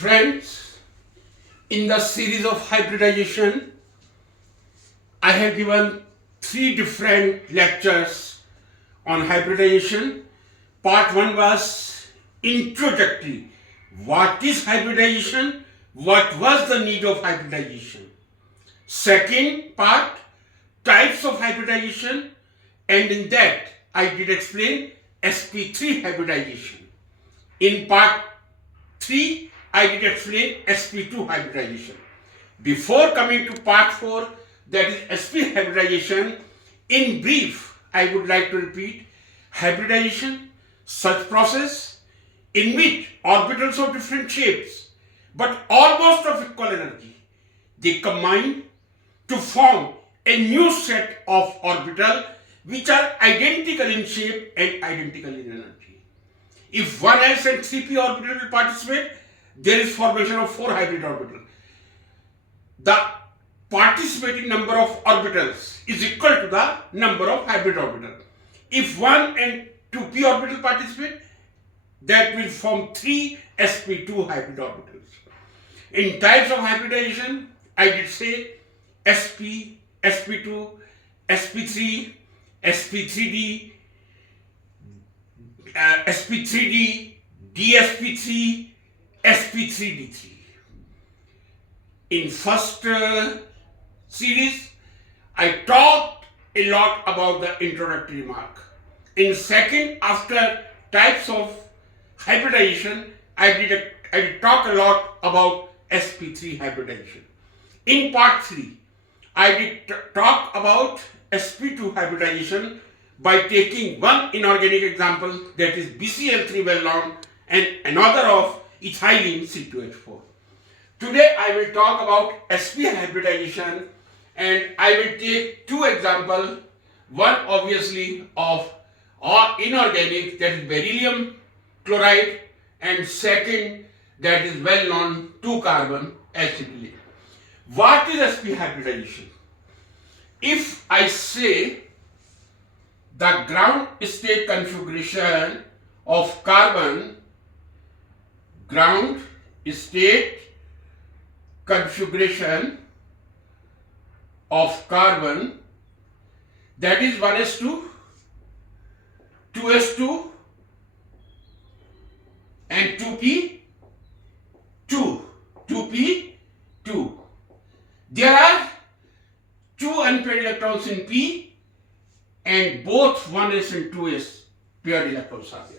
Friends, in the series of hybridization, I have given 3 different lectures on hybridization. Part 1 was introductory. What is hybridization? What was the need of hybridization? Second part, types of hybridization, and in that I did explain sp3 hybridization. In part 3, I did explain sp2 hybridization. Before coming to part 4, that is sp hybridization, in brief, I would like to repeat: hybridization, such process in which orbitals of different shapes but almost of equal energy, they combine to form a new set of orbitals which are identical in shape and identical in energy. If 1s and 3p orbital will participate, there is formation of 4 hybrid orbitals. The participating number of orbitals is equal to the number of hybrid orbitals. If 1 and 2p orbital participate, that will form 3 sp2 hybrid orbitals. In types of hybridization, I did say sp, sp2, sp3, sp3d, sp3d, dsp3, sp3d3. In first series, I talked a lot about the introductory remark. In second, after types of hybridization, I did talk a lot about sp3 hybridization. In part 3, I did talk about sp2 hybridization by taking one inorganic example, that is BCl3 well known, and another of ethylene C2H4. Today I will talk about sp hybridization, and I will take 2 examples, one obviously of inorganic, that is beryllium chloride, and second, that is well known 2-carbon acetyl. What is sp hybridization? If I say the ground state configuration of carbon, ground state configuration of carbon, that is 1s2, 2s2 and 2p2. There are 2 unpaired electrons in p and both 1s and 2s paired electrons are there.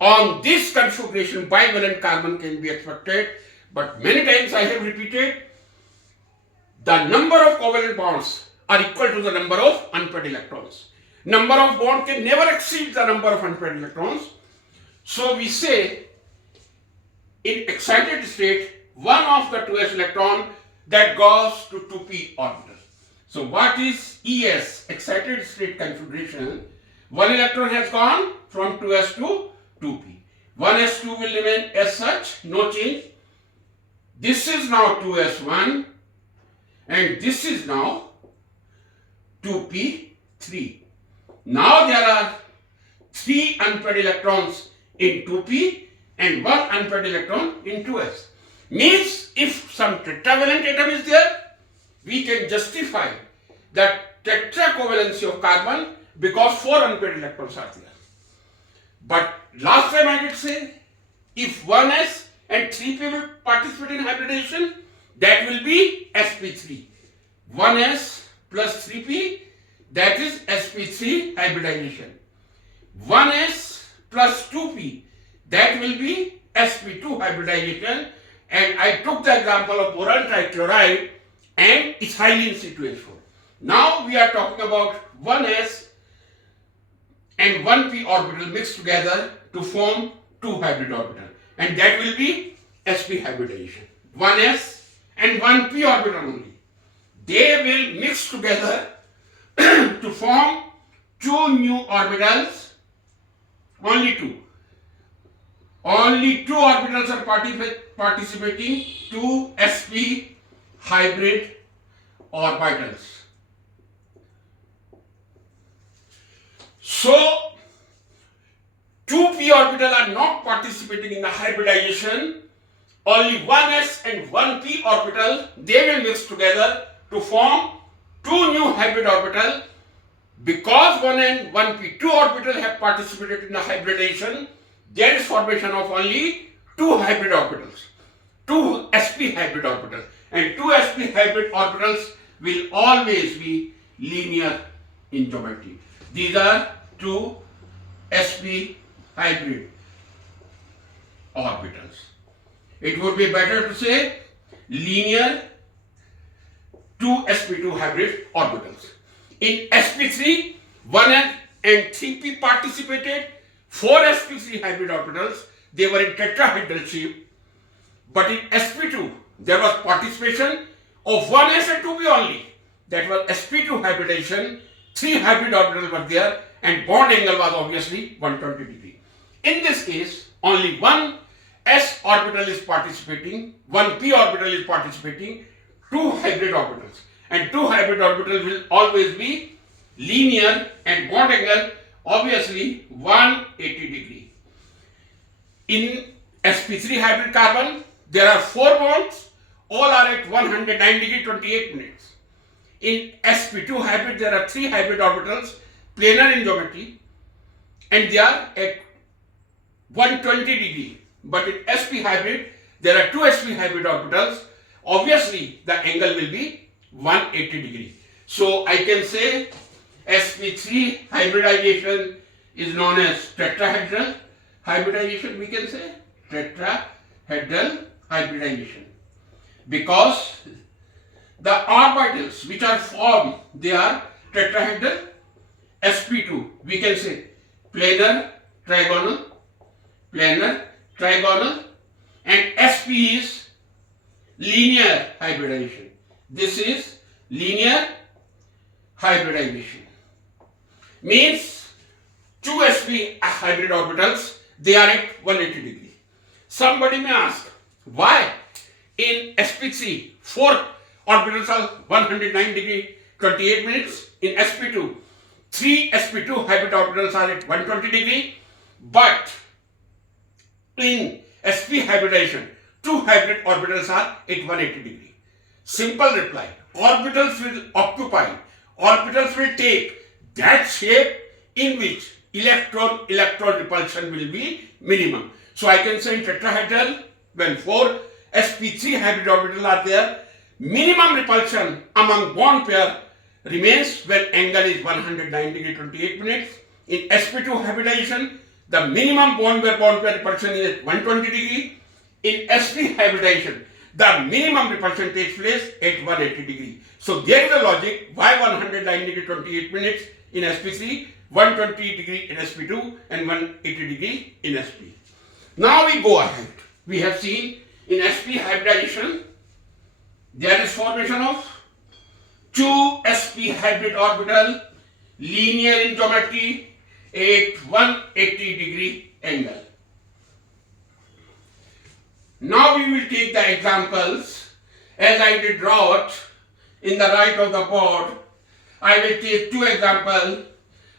On this configuration, bivalent carbon can be expected, but many times I have repeated, the number of covalent bonds are equal to the number of unpaired electrons. Number of bonds can never exceed the number of unpaired electrons. So we say, in excited state, one of the 2s electron that goes to 2p orbital. So what is ES, excited state configuration? One electron has gone from 2s to 2p. 1s2 will remain as such, no change. This is now 2s1 and this is now 2p3. Now there are 3 unpaired electrons in 2p and 1 unpaired electron in 2s. Means if some tetravalent atom is there, we can justify that tetracovalency of carbon because 4 unpaired electrons are there. But last time I did say, if 1s and 3p will participate in hybridization, that will be sp3. 1s plus 3p, that is sp3 hybridization. 1s plus 2p, that will be sp2 hybridization. And I took the example of boron trichloride and ethylene C2H4. Now we are talking about 1s and 1p orbital mixed together to form 2 hybrid orbitals, and that will be sp hybridization. 1s and 1p orbital only, they will mix together to form 2 new orbitals. Only 2 orbitals are participating, 2 sp hybrid orbitals. So 2p orbital are not participating in the hybridization only one s and one p orbital, they will mix together to form two new hybrid orbital. Because 1 and 1p2 orbital have participated in the hybridization, there is formation of only two hybrid orbitals, two sp hybrid orbitals, and two sp hybrid orbitals will always be linear in geometry. These are two sp hybrid orbitals. It would be better to say linear two sp2 hybrid orbitals. In sp3, 1n and 3p participated. 4 sp3 hybrid orbitals, they were in tetrahedral shape. But in sp2, there was participation of 1s and 2p only. That was sp2 hybridization. 3 hybrid orbitals were there and bond angle was obviously 120 degree. In this case, only one s orbital is participating, one p orbital is participating, two hybrid orbitals. And two hybrid orbitals will always be linear and bond angle obviously 180 degree. In sp3 hybrid carbon, there are 4 bonds, all are at 109 degree 28 minutes. In sp2 hybrid, there are 3 hybrid orbitals, planar in geometry, and they are at 120 degree. But in sp hybrid, there are 2 sp hybrid orbitals, obviously the angle will be 180 degree. So I can say sp3 hybridization is known as tetrahedral hybridization. We can say tetrahedral hybridization because the orbitals which are formed, they are tetrahedral. sp2 we can say planar trigonal, and sp is linear hybridization. This is linear hybridization. Means two sp hybrid orbitals, they are at 180 degree. Somebody may ask, why in sp3 4 orbitals are 109 degree 28 minutes, in sp2 3 sp2 hybrid orbitals are at 120 degree, but in sp hybridization 2 hybrid orbitals are at 180 degree. Simple reply, orbitals will take that shape in which electron repulsion will be minimum. So I can say in tetrahedral, when 4 sp3 hybrid orbitals are there, minimum repulsion among bond pair remains when angle is 109 degree 28 minutes. In sp2 hybridization, the minimum bond pair repulsion is at 120 degree. In sp hybridization, the minimum repulsion takes place at 180 degree. So there is a logic why 109 degree 28 minutes in sp3, 120 degree in sp2 and 180 degree in sp. Now we go ahead. We have seen in sp hybridization there is formation of two sp hybrid orbital linear in geometry at 180 degree angle. Now we will take the examples as I did draw it in the right of the board. I will take two examples,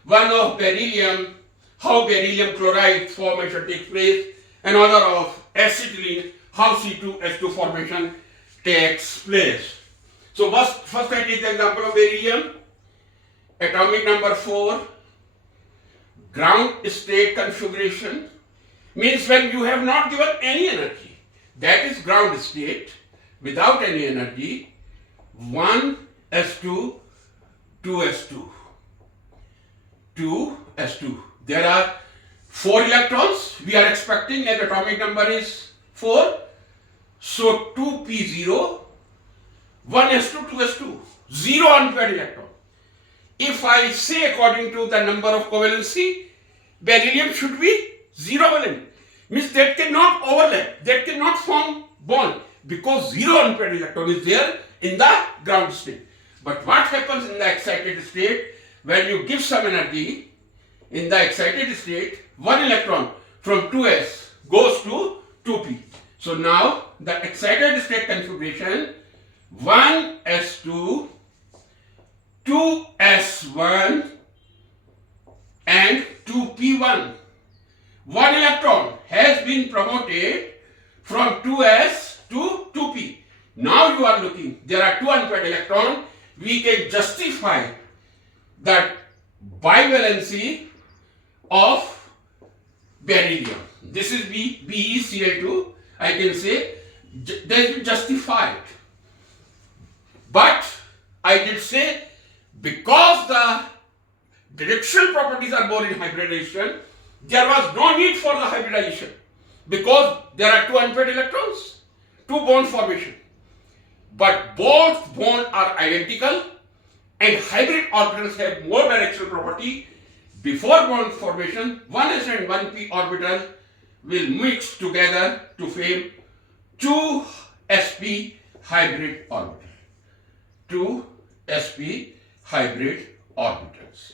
one of beryllium, how beryllium chloride formation takes place, another of acetylene, how C2H2 formation takes place. So first I take the example of beryllium, atomic number 4, ground state configuration, means when you have not given any energy. That is ground state without any energy, 1s2, 2s2, 2s2. There are 4 electrons we are expecting as atomic number is 4. So 2p0, 1s2, 2s2, 0 unpaired electron. If I say according to the number of covalency, beryllium should be 0 valent. Means that cannot overlap, that cannot form bond because 0 unpaired electron is there in the ground state. But what happens in the excited state? When you give some energy in the excited state, 1 electron from 2s goes to 2p. So now the excited state configuration 1s2, 2s1 and 2p1. 1 electron has been promoted from 2s to 2p. Now you are looking, there are two unpaired electrons. We can justify that bivalency of beryllium. This is BeCl2. I can say that is justified. But I did say because the directional properties are more in hybridization, there was no need for the hybridization because there are two unpaired electrons, two bond formation. But both bonds are identical and hybrid orbitals have more directional property. Before bond formation, 1s and 1p orbital will mix together to form 2sp hybrid orbital. 2sp hybrid orbitals.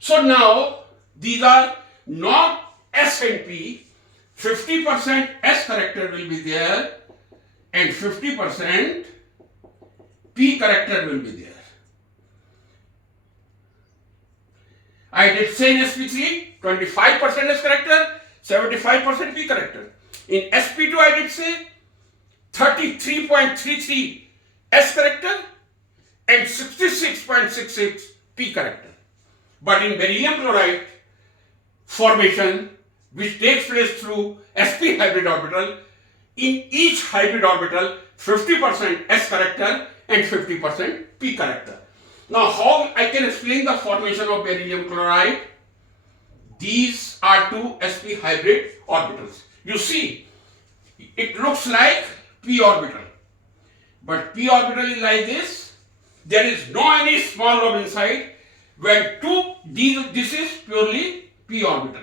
So now these are not s and p. 50% s character will be there and 50% p character will be there. I did say in sp3 25% s character, 75% p character. In sp2 I did say 33.33 s character and 66.66 p character. But in beryllium chloride formation, which takes place through sp hybrid orbital, in each hybrid orbital 50% s character and 50% p character. Now how I can explain the formation of beryllium chloride? These are two sp hybrid orbitals. You see, it looks like p orbital, but p orbital is like this. There is no any small lobe inside. When this is purely p orbital.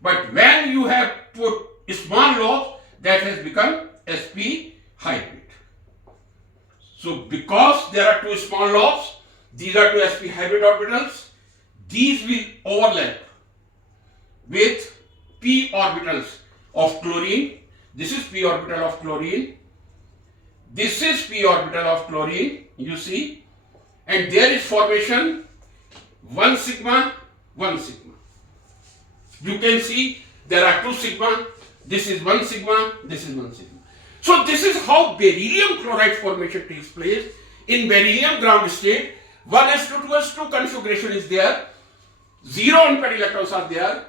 But when you have put small lobe, that has become sp hybrid. So because there are two small lobes, these are two sp hybrid orbitals, these will overlap with p orbitals of chlorine. This is p orbital of chlorine. This is p orbital of chlorine, you see, and there is formation 1 sigma, 1 sigma. You can see there are 2 sigma, this is 1 sigma, this is 1 sigma. So this is how beryllium chloride formation takes place. In beryllium ground state, 1s2 2s2 configuration is there, 0 unpaired electrons are there,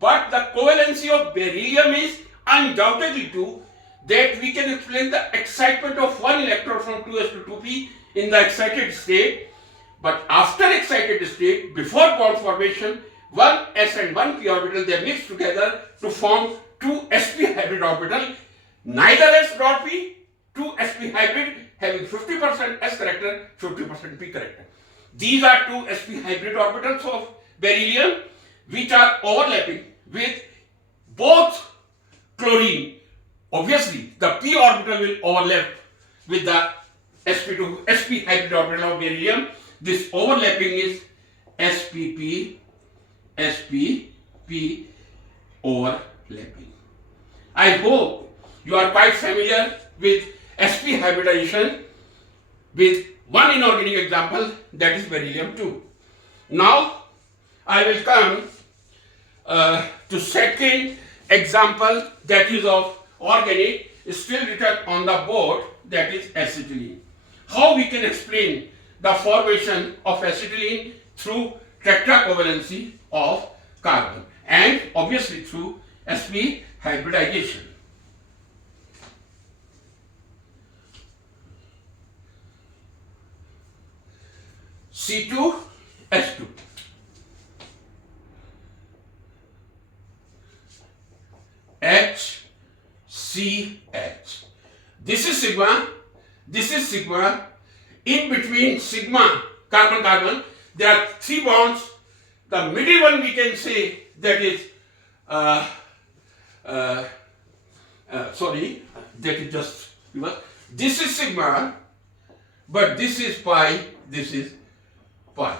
but the covalency of beryllium is undoubtedly 2, that we can explain the excitement of one electron from 2s to 2p in the excited state. But after excited state, before bond formation, 1s and 1p orbital, they mix together to form 2 sp hybrid orbital. Neither s nor p, 2 sp hybrid having 50% s character, 50% p character. These are 2 sp hybrid orbitals of beryllium which are overlapping with both chlorine. Obviously, the p orbital will overlap with the sp hybrid orbital of beryllium. This overlapping is spp, spp overlapping. I hope you are quite familiar with sp hybridization with one inorganic example, that is beryllium 2. Now I will come to second example, that is of organic, still written on the board, that is acetylene. How we can explain the formation of acetylene through tetracovalency of carbon and obviously through sp hybridization. C2H2. HCH. This is sigma, this is sigma. In between sigma, carbon carbon, there are 3 bonds. The middle one we can say that is that is just this is sigma, but this is pi, this is pi.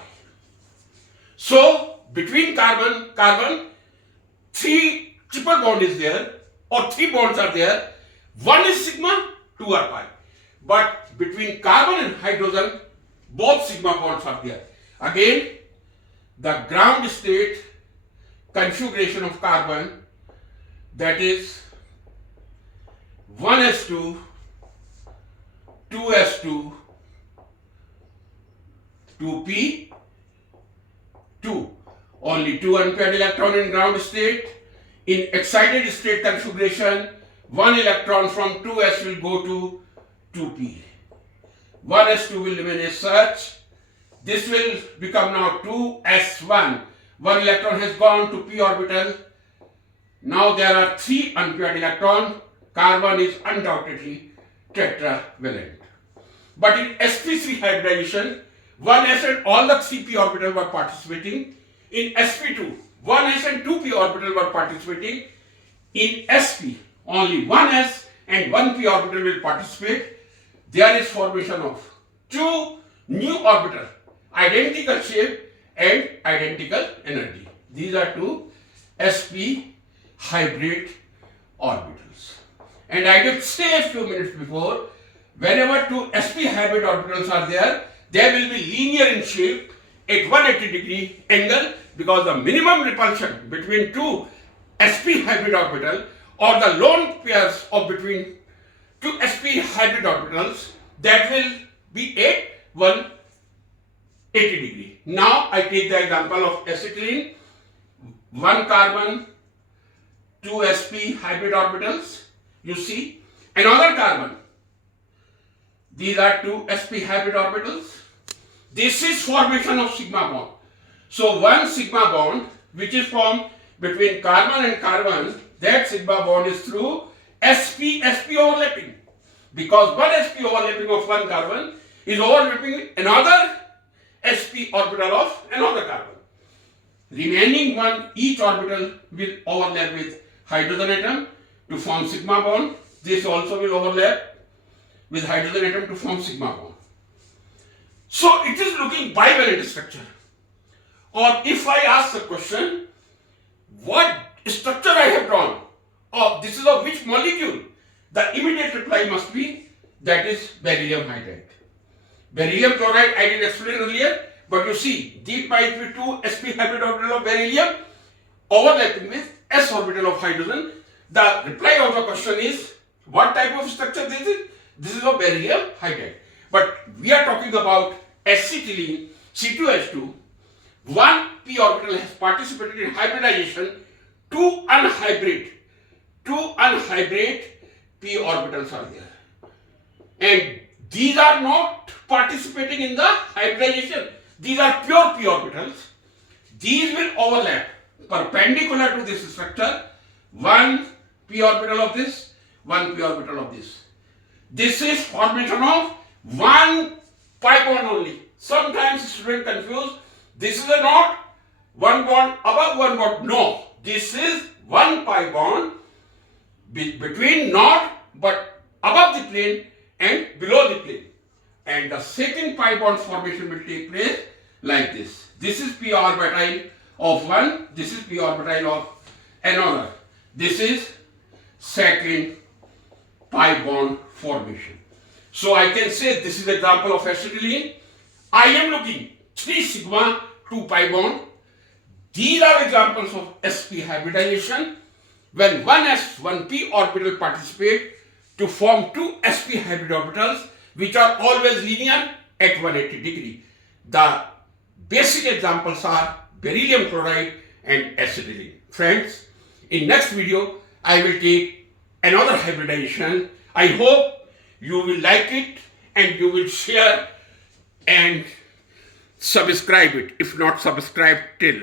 So between carbon carbon, 3 triple bond is there, or 3 bonds are there. 1 is sigma, 2 are pi. But between carbon and hydrogen, both sigma bonds are there. Again, the ground state configuration of carbon, that is 1s2, 2s2, 2p, 2. Only 2 unpaired electron in ground state. In excited state configuration, 1 electron from 2s will go to 2p. 1s2 will remain as such. This will become now 2s1. 1 electron has gone to p orbital. Now there are 3 unpaired electrons. Carbon is undoubtedly tetravalent. But in sp3 hybridization, 1s and all the 3p orbital were participating. In sp2, 1s and 2p orbital were participating. In sp, only 1s and 1p orbital will participate. There is formation of 2 new orbitals, identical shape and identical energy. These are 2 sp hybrid orbitals. And I did say a few minutes before, whenever 2 sp hybrid orbitals are there, they will be linear in shape at 180-degree angle, because the minimum repulsion between 2 sp hybrid orbital or the lone pairs of between 2 sp hybrid orbitals, that will be at 180-degree. Now I take the example of acetylene, 1 carbon, 2 sp hybrid orbitals. You see, another carbon. These are 2 sp hybrid orbitals. This is formation of sigma bond. So one sigma bond which is formed between carbon and carbon, that sigma bond is through sp overlapping. Because one sp overlapping of one carbon is overlapping another sp orbital of another carbon. Remaining one, each orbital will overlap with hydrogen atom to form sigma bond. This also will overlap with hydrogen atom to form sigma bond. So it is looking bivalent structure. Or if I ask the question, what structure I have drawn, or this is of which molecule, the immediate reply must be that is beryllium hydride. Beryllium chloride I did explain earlier, but you see, deep might be 2 sp hybrid orbital of beryllium overlapping with s orbital of hydrogen. The reply of the question is, what type of structure this is? This is of beryllium hydride. But we are talking about acetylene C2H2. 1 p orbital has participated in hybridization. 2 unhybrid p orbitals are there. And these are not participating in the hybridization. These are pure p orbitals. These will overlap perpendicular to this structure. 1 p orbital of this, 1 p orbital of this. This is formation of 1 pi bond only. Sometimes students confuse. This is a not 1 bond above 1 bond. No, this is 1 pi bond between not but above the plane and below the plane. And the second pi bond formation will take place like this. This is p orbital of one. This is p orbital of another. This is second pi bond formation. So I can say this is example of acetylene. I am looking 3 sigma 2 pi bond. These are examples of sp hybridization when 1s 1p orbital participate to form 2 sp hybrid orbitals which are always linear at 180-degree. The basic examples are beryllium chloride and acetylene. Friends, in next video I will take another hybridization. I hope you will like it and you will share and subscribe it, if not subscribe till.